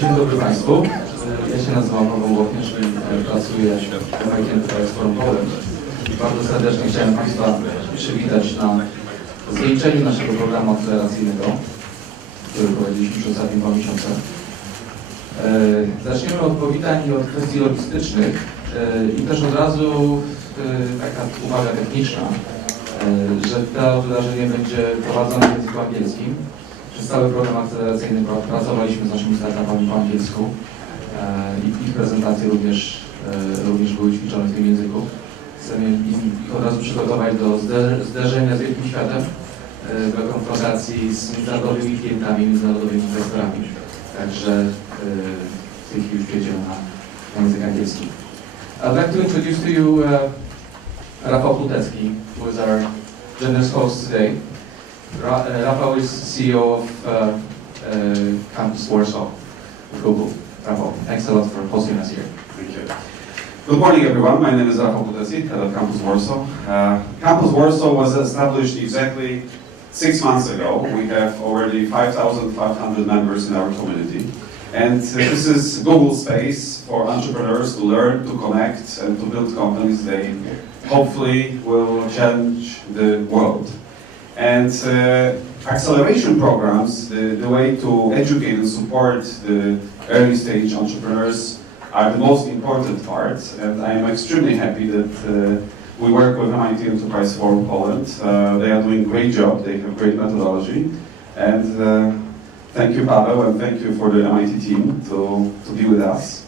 Dzień dobry Państwu. Ja się nazywam Paweł Łopniesz i pracuję w MITEF Forum Poland. Bardzo serdecznie chciałem Państwa przywitać na zwieńczeniu naszego programu akceleracyjnego, który prowadziliśmy przez ostatnie 2 miesiące. Zaczniemy od powitań i od kwestii logistycznych i też od razu taka uwaga techniczna, że to wydarzenie będzie prowadzone w języku angielskim. Przez cały program akceleracyjny pracowaliśmy z naszymi startupami po angielsku i ich prezentacje również były ćwiczone w tym języku. Chcemy ich od razu przygotować do zderzenia z wielkim światem, do konfrontacji z międzynarodowymi klientami, międzynarodowymi inwestorami. Także w tej chwili już przejdziemy na język angielski. I'd like to introduce to you Rafał Plutecki, who is our generous host today. Rafał is CEO of Campus Warsaw of Google. Rafał, thanks a lot for hosting us here. Thank you. Good morning, everyone. My name is Rafał Plutecki, head of Campus Warsaw. Campus Warsaw was established exactly 6 months ago. We have already 5,500 members in our community. And this is Google space for entrepreneurs to learn, to connect, and to build companies they hopefully will change the world. And acceleration programs, the way to educate and support the early stage entrepreneurs are the most important part. And I am extremely happy that we work with MIT Enterprise Forum Poland. They are doing a great job, they have great methodology. And thank you, Paweł, and thank you for the MIT team to be with us.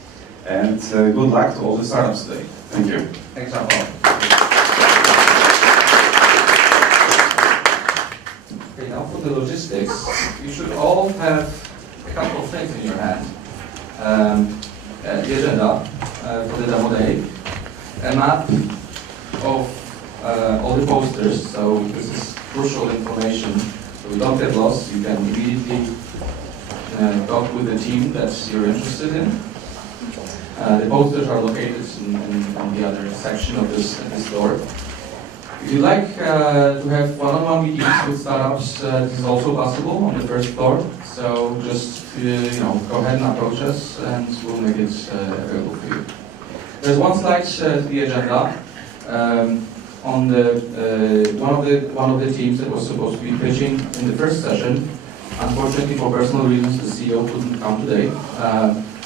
And good luck to all the startups today. Thank you. Thanks, Rafał. Okay, now for the logistics, you should all have a couple of things in your hand. The agenda for the demo day, a map of all the posters, so this is crucial information, so we don't get lost. You can immediately talk with the team that you're interested in. The posters are located on the other section of this floor. If you like to have one-on-one meetings with startups, this is also possible on the first floor. So just go ahead and approach us, and we'll make it available for you. There's one slide to the agenda. On the one of the teams that was supposed to be pitching in the first session, unfortunately for personal reasons, the CEO couldn't come today,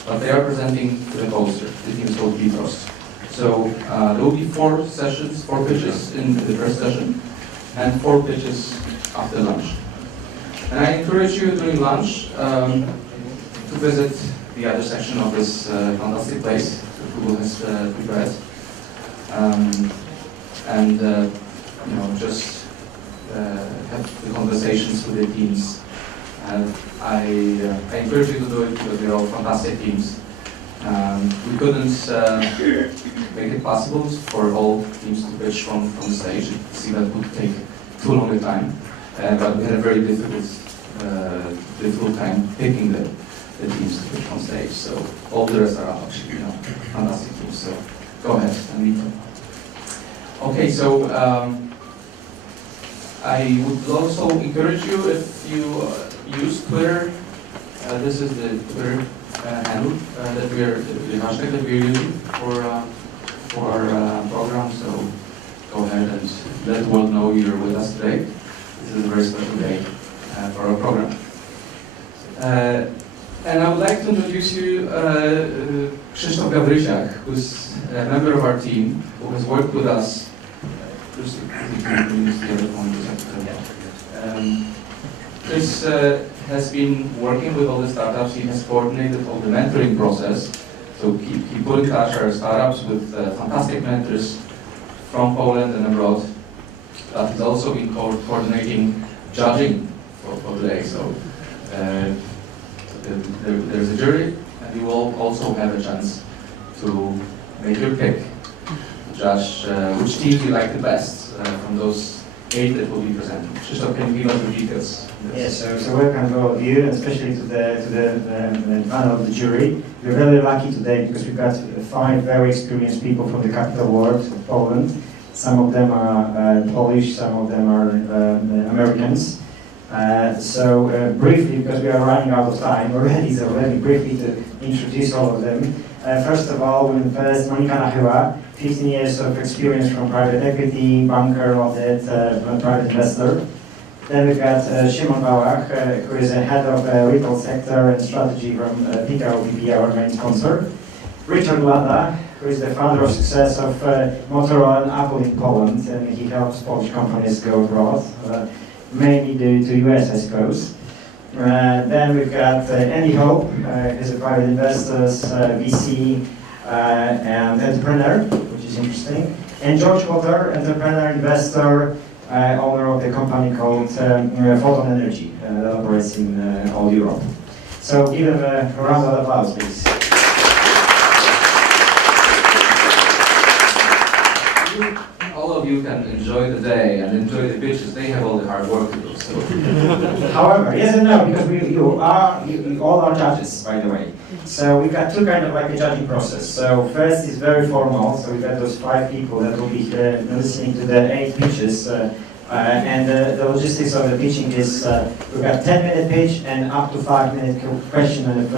but they are presenting the poster. The team is called Bifrost. So there will be 4 sessions, 4 pitches in the first session, and 4 pitches after lunch. And I encourage you during lunch to visit the other section of this fantastic place that Google has prepared, and just have the conversations with the teams. I encourage you to do it because they're all fantastic teams. We couldn't make it possible for all teams to pitch from the stage. You see, that would take too long a time, but we had a very difficult time picking the teams to pitch on stage. So all the rest are actually fantastic teams. So go ahead and meet them. Okay, so I would also encourage you, if you use Twitter, this is the Twitter handle the hashtag that we're using for our program. So go ahead and let the world know you're with us today. This is a very special day for our program. And I would like to introduce you Krzysztof Gawrysiak, who's a member of our team, who has worked with us. Chris has been working with all the startups. He has coordinated all the mentoring process. So he put in touch our startups with fantastic mentors from Poland and abroad. But he's also been coordinating judging for today. So there's a jury, and you will also have a chance to make your pick, judge which team you like the best from those 8 that will be presented. Krzysztof, can you give us the details? Yes, so welcome to all of you, especially to the panel of the jury. We're very lucky today because we've got 5 very experienced people from the capital world of Poland. Some of them are Polish, some of them are Americans. Briefly, because we are running out of time already, so let me briefly to introduce all of them. First of all, we first Monika Nachyła, 15 years of experience from private equity, banker, audit, private investor. Then we've got Szymon Bałach, who is a head of retail sector and strategy from PKO BP, our main sponsor. Richard Landa, who is the founder of success of Motorola and Apple in Poland, and he helps Polish companies go abroad, mainly to US, I suppose. Then we've got Andy Hope, who's a private investor, VC, and entrepreneur, which is interesting. And George Potter, entrepreneur, investor, owner of the company called Photon Energy, that operates in all Europe. So give them a round of applause, please. All of you can enjoy the day and enjoy the pitches. They have all the hard work to do. So. However, yes and no, because you all are judges, by the way. So we've got two kind of like a judging process. So first is very formal. So we've got those 5 people that will be listening to the 8 pitches. And the logistics of the pitching is we've got 10-minute pitch and up to 5-minute question and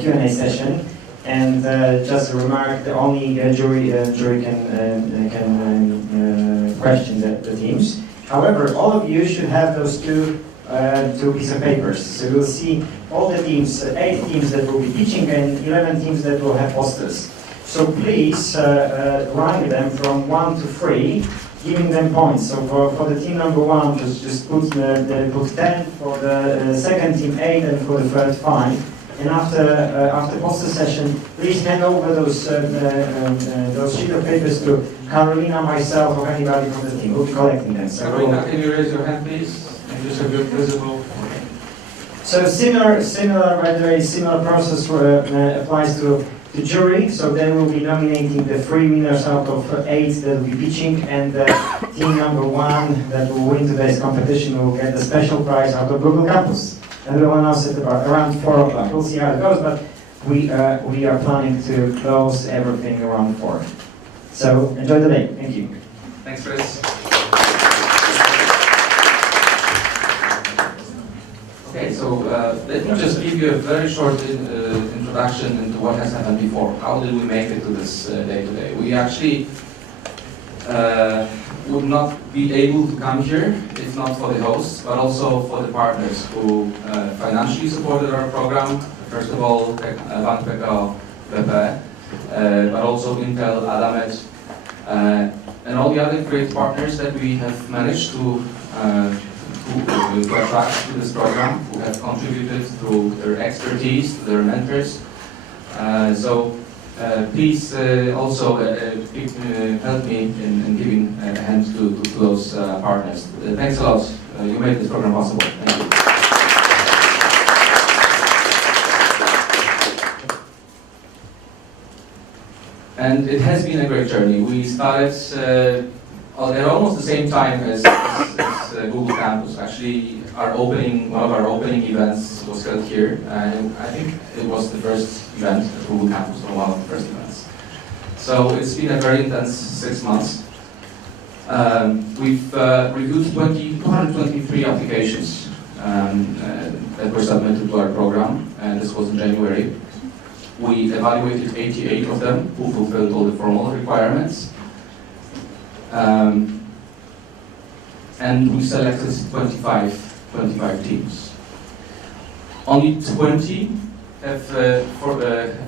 Q&A session. And just a remark: the only jury can question the teams. However, all of you should have those two pieces of papers. So you'll see all the teams, 8 teams that will be pitching and 11 teams that will have posters. So please rank them from 1 to 3, giving them points. So for the team number 1, just put 10, for the second team 8, and for the third 5. And after poster session, please hand over those sheet of papers to Carolina, myself, or anybody from the team. We'll be collecting them. So Carolina, can you raise your hand, please? And just have your visible. So similar, by the way, similar process applies to the jury. So then we'll be nominating the 3 winners out of 8 that will be pitching, and team number 1 that will win today's competition will get the special prize out of Google Campus. And we'll announce it about around 4 o'clock. We'll see how it goes, but we are planning to close everything around 4. So enjoy the day. Thank you. Thanks, Chris. Okay, so let me just give you a very short introduction into what has happened before. How did we make it to this day today? We actually would not be able to come here if not for the hosts, but also for the partners who financially supported our program. First of all, Bank PKO BP, but also Intel, Adamet, and all the other great partners that we have managed to attract to this program, who have contributed through their expertise, to their mentors. Please also help me in giving a hand to those partners. Thanks a lot. You made this program possible. Thank you. And it has been a great journey. We started at almost the same time as Google Campus. Actually, one of our opening events was held here, and I think it was the first event at Google Campus, or one of the first events. So it's been a very intense 6 months. We've reviewed 223 applications that were submitted to our program, and this was in January. We evaluated 88 of them who fulfilled all the formal requirements. And we selected 25 teams. Only 20 have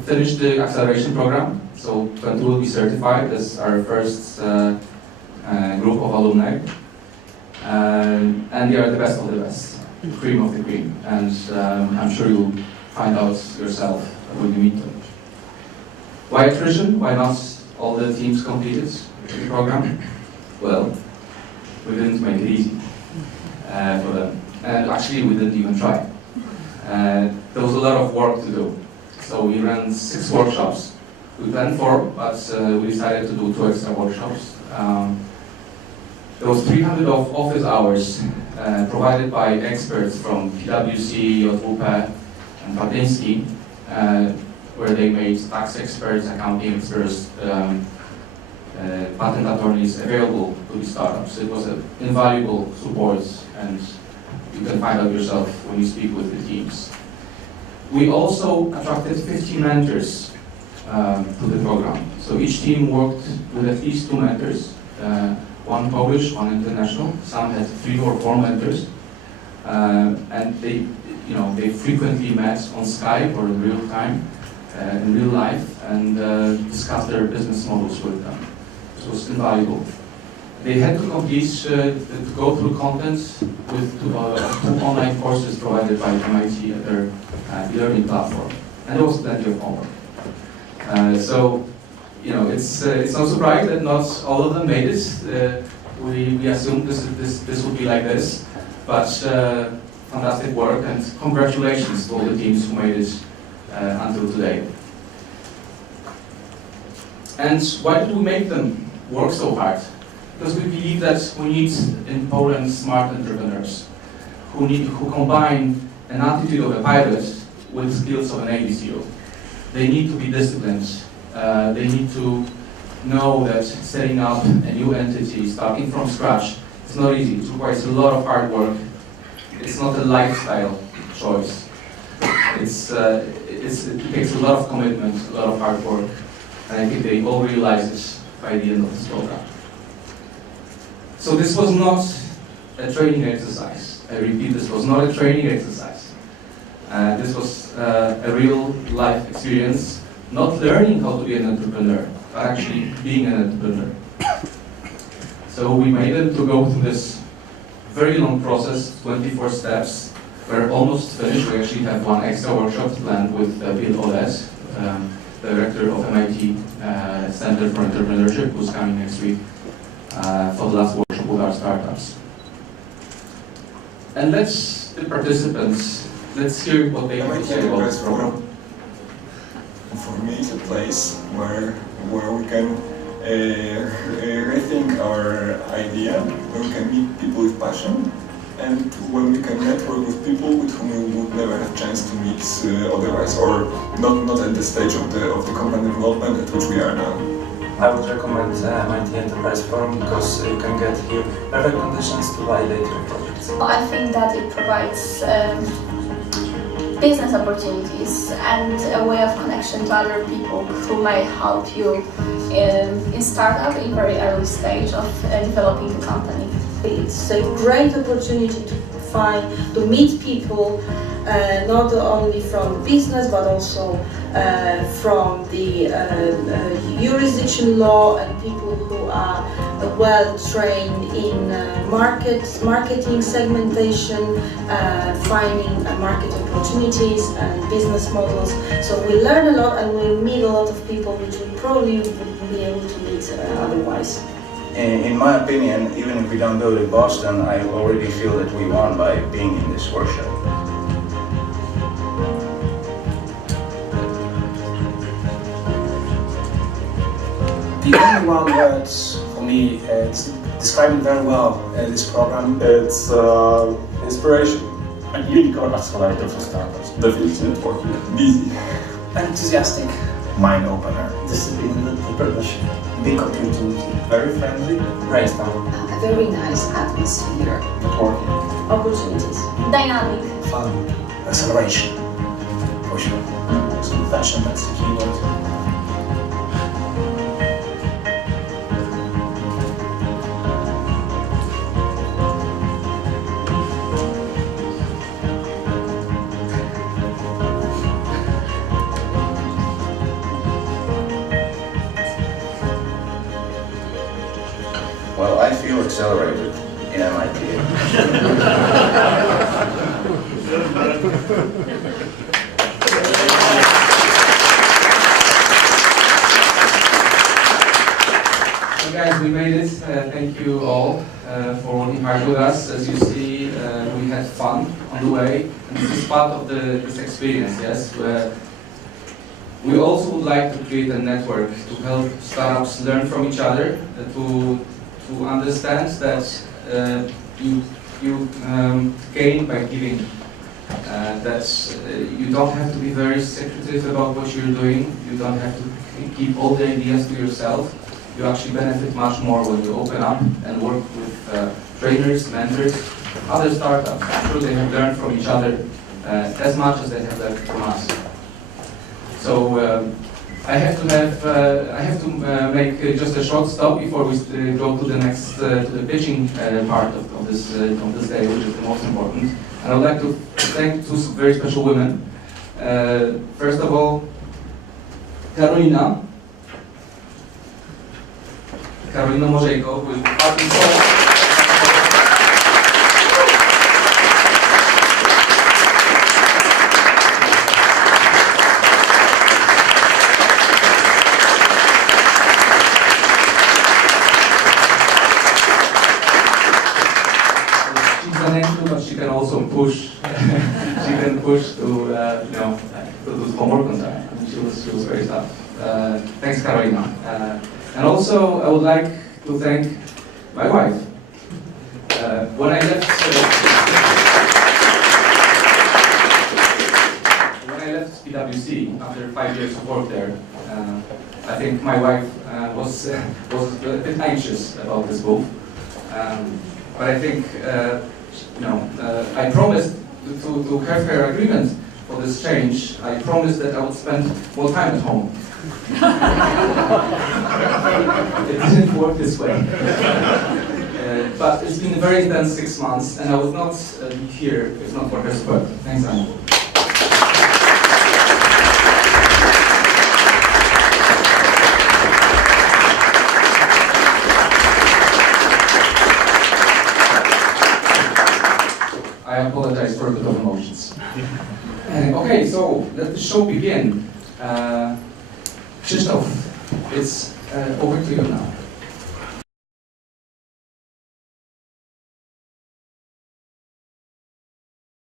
finished the acceleration program, so 20 will be certified as our first group of alumni. And they are the best of the best, the cream of the cream. And I'm sure you'll find out yourself when you meet them. Why attrition? Why not all the teams completed the program? Well, we didn't make it easy for them. And actually, we didn't even try. There was a lot of work to do. So we ran 6 workshops. We planned 4, but we decided to do 2 extra workshops. There was 300 of office hours provided by experts from PwC, JWP, and Patyński, where they made tax experts, accounting experts, patent attorneys available to the startups. It was an invaluable support and you can find out yourself when you speak with the teams. We also attracted 50 mentors to the program. So each team worked with at least 2 mentors, one Polish, one international. Some had 3 or 4 mentors, and they frequently met on Skype or in real time, in real life, and discussed their business models with them. It was invaluable. They had to complete, to go through content with 2 online courses provided by MIT at their e-learning platform, and there was plenty of homework. So, it's no surprise that not all of them made it. We assumed this would be like this, but fantastic work, and congratulations to all the teams who made it until today. And why did we make them work so hard? Because we believe that we need in Poland smart entrepreneurs who combine an attitude of a pilot with skills of an ABCO. They need to be disciplined. They need to know that setting up a new entity, starting from scratch, is not easy. It requires a lot of hard work. It's not a lifestyle choice. It takes a lot of commitment, a lot of hard work, and I think they all realize this by the end of this program. So this was not a training exercise. I repeat, this was not a training exercise. This was a real life experience, not learning how to be an entrepreneur, but actually being an entrepreneur. So we made them to go through this very long process, 24 steps. We're almost finished. We actually have one extra workshop planned with Bill Oles, director of MIT Center for Entrepreneurship, who's coming next week for the last workshop with our startups. And let's hear what they have to say about this program. For me, it's a place where we can rethink our idea, where we can meet people with passion, and when we can network with people with whom we would never have chance to meet otherwise, or not at the stage of the company development at which we are now. I would recommend MIT Enterprise Forum because you can get here perfect conditions to validate your projects. I think that it provides business opportunities and a way of connection to other people who may help you in startup in very early stage of developing the company. It's a great opportunity to meet people, not only from business but also from the jurisdiction law, and people who are well trained in marketing, segmentation, finding market opportunities and business models. So we learn a lot and we meet a lot of people which we probably wouldn't be able to meet otherwise. In my opinion, even if we don't go to Boston, I already feel that we won by being in this workshop. The only one word for me, it's describing very well this program. It's inspiration. A unicorn accelerator for startups. Definitely networking. Busy. Enthusiastic. Mind opener. Disciplined entrepreneurship. Big opportunity. Very friendly. Brainstorm. A very nice atmosphere. Networking. Opportunities. Dynamic. Fun. Acceleration. For sure. So passion, that's the keyword. Well, I feel accelerated in MIT. So guys, we made it. Thank you all for working hard with us. As you see, we had fun on the way, and this is part of this experience, yes? We also would like to create a network to help startups learn from each other, to understand that you gain by giving. That you don't have to be very secretive about what you're doing. You don't have to keep all the ideas to yourself. You actually benefit much more when you open up and work with trainers, mentors, other startups. I'm sure they have learned from each other as much as they have learned from us. So I have to make just a short stop before we go to the next to the pitching part of this day, which is the most important. And I would like to thank two very special women. First of all, Karolina Morzejko, who is part of but she can also push. She can push to to do homework on time. She was very tough. Thanks, Karolina. And also, I would like to thank my wife. When I left PwC after 5 years of work there, I think my wife was a bit anxious about this move. But I think I promised to have her agreement for this change. I promised that I would spend more time at home. It didn't work this way. But it's been a very intense 6 months, and I would not be here if not for her support. Thanks, Anna. I apologize for a bit of emotions. Okay, so let the show begin. Krzysztof, it's over to you now.